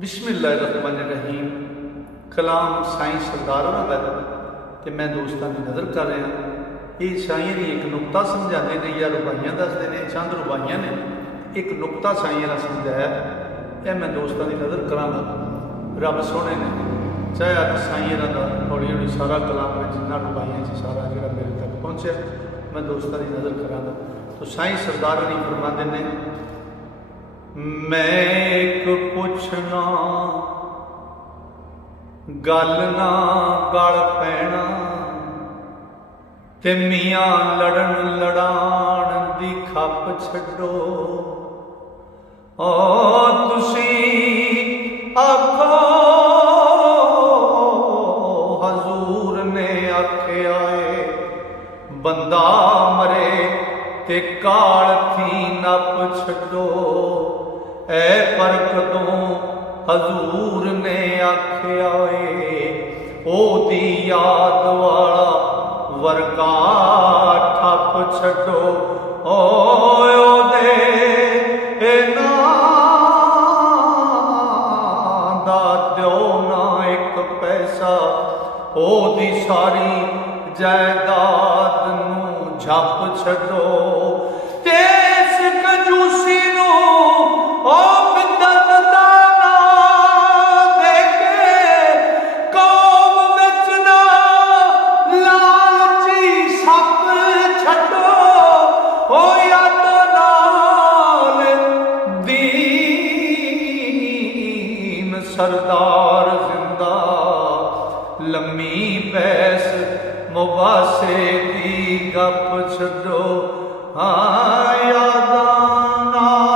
बिस्मिल्लाहिर्रहमानिर्रहीम। कलाम साईं सरदार होना का तो मैं दोस्तों की नज़र कर रहा। ये साईं की एक नुकता समझाते हैं या रुबाइयाँ दसते हैं, चंद रुबाइयाँ ने एक नुकता साईं ने समझाया। यह मैं दोस्तों की नज़र कराँगा। रब सोने ने चाहे अज साईं का हौली हौली सारा कलाम में जिन्ना रुबाइयाँ से सारा जो मेरे तक पहुँचा मैं दोस्तों की नज़र कराँगा। तो साईं सरदार नहीं फरमाते ने, मैं एक पुछना गल ना गल पैना ते मियाँ लड़न लड़ान दी खप छड्डो। ओ तुसी आखो हजूर ने आख्या है बंदा मरे ते काल थी नप छड्डो। ऐ पर कदों हजूर ने आख्या ओदी याद वाला वरका ठप छड्डो। ओदे नां दा दिओ ना एक पैसा, ओदी सारी जायदाद नूं झप छड्डो। सरदार जिंदा लम्मी बैस मुबासे दी गप छड्डो। हाँ यादां नाल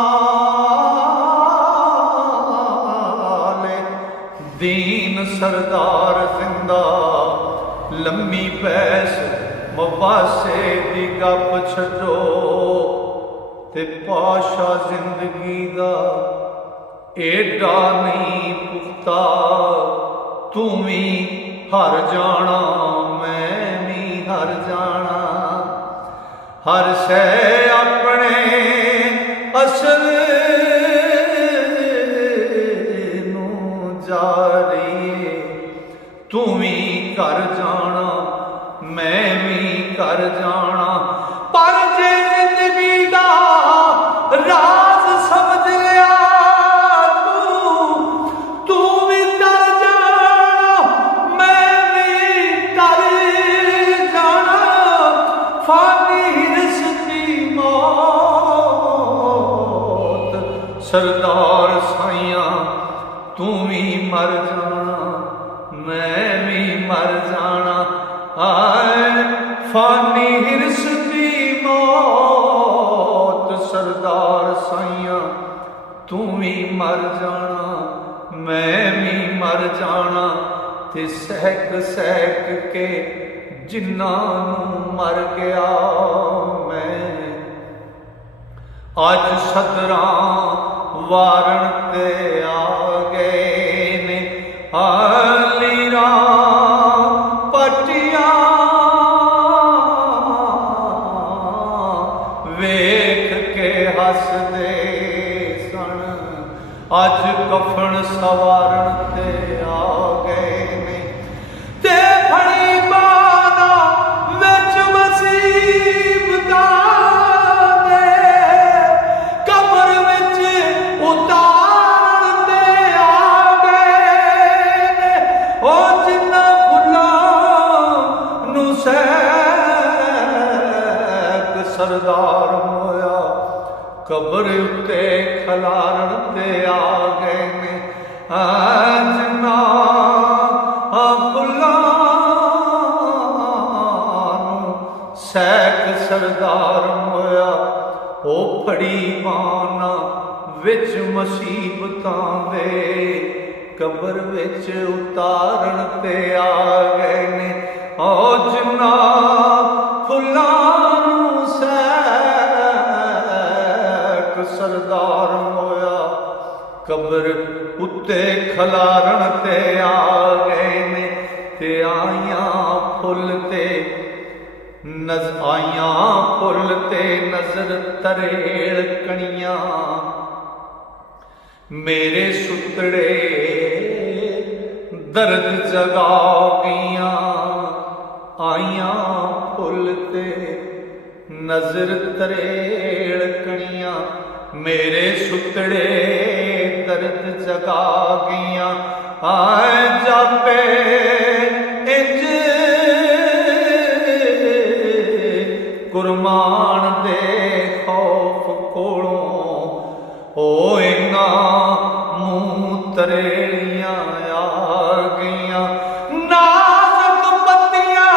दीन सरदार जिंदा लम्मी बैस मुबासे दी गप छड्डो। ते पाशा जिंदगी दा एडा नहीं पुख्ता, तू भी हर जाना मैं भी हर जाना। हर शै अपने असल नूं जा रही है, तू भी कर जाना मैं भी कर जाना। पर जे जिंदगी दा राज समझ लिया सरदार साइया तू भी मर जाना मैं भी मर जाना। आए फानी हिरस दी मौत सरदार साइया तू भी मर जाना मैं भी मर जाना। ते सहक सहक के जिन्ना मर गया मैं अज सदरा वारण ते आ गए ने। लीरा पटिया वेख के हसदे सन, अज कफन सवारण ते आ गए ने। ते फड़ी बाना विच मुसीबता सरदार मोया कबर उत्ते खलारण ते आ गए ने। जना फुलां सैक सरदार मोया ओ फड़ी पाना विच मुसीबतां दे कबर विच उतारण ते आ गए ने। ओ जना फुलां सरदार मोया कबर उत्ते खलारण ते आ गए ने। ते आइयां फुल ते नजर तरेड़ कणियां मेरे सुतड़े दर्द जगा गईयां, आईयां फुल ते नजर तरेड़ कणियां। मेरे सुतड़े दर्द जगा गईयां, आए जापे इंज कुरमान दे खौफ कोलों, ओ इना मुंह तरेड़ियां आ गईयां। नाजुक पत्तियां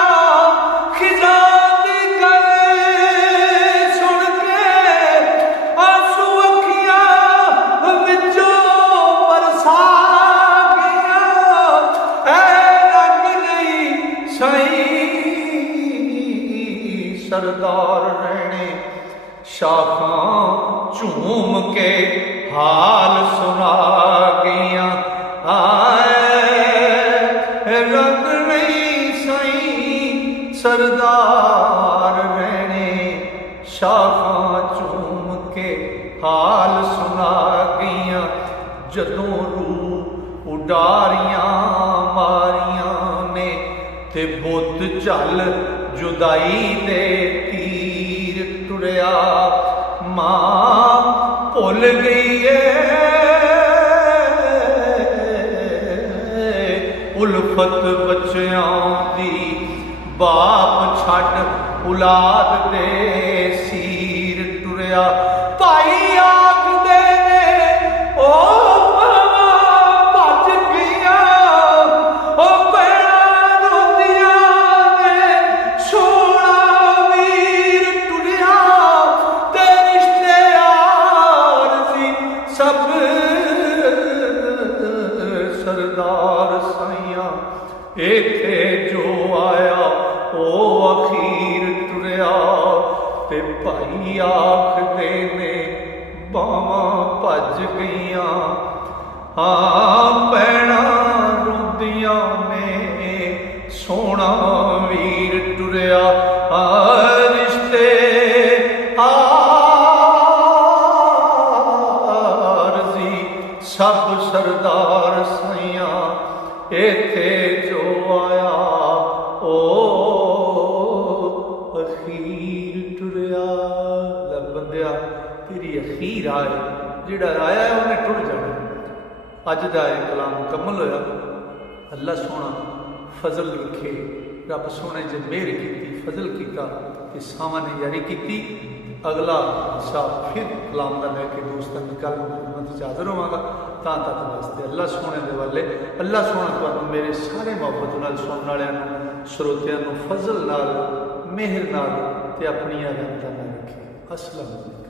खिजा दी गए सुन के, आंसू अखियां विचों बरसा गईयां। ऐ रंग नहीं सही सरदार रहने, शाखां झूम के हाल सुना गईयां। आए रंग नहीं सही सरदार रहने, शाखां झूम के हाल सुना गईयां। जदों रूह उडारियां मारियां ने, ते बुत झल जुदाई दे तीर टुरिया। मां भुल गई है उल्फत बच्चियां दी, बाप छड़ औलाद दे सीर टुरिया। भाई आखदे ने ओ भज गईयां, ओ भैणां रोंदियां ने, सोहणा वीर टुरिया। ते रिश्ते यार सी सब सरदार साइयां, इत्थे जो आया ओ अखीर टुरिया। ते भाई आखदे ने बावां भज गईयां, हाँ भैणां रोंदियां ने, सोहणा वीर टुरिया। रिश्ते आरज़ी सब सरदार साइयां, इत्थे जो आया ओ अखीर टुरिया। लै बंदिया तेरी अखीर आए, जिहड़ा आया उन्हें टुर जाना। अज दा ये कलाम मुकम्मल होया। अल्लाह सोहना फजल रखे, रब सोहने जे मेहर की फजल किया कि सावां ने जारी की। अगला हिस्सा फिर कलाम का लैके दोस्तों की कल खिदमत हाजिर होवांगा। तां तक वास्ते अल्लाह सोहने दे वाले, अल्लाह सोहना तुहानूं मेरे सारे मुहब्बत नाल सुनने वालियां श्रोतियां नूं फजल नाल मेहर नाल ते अपनी रहमतां नाल रखे। अस्सलाम वालेकुम।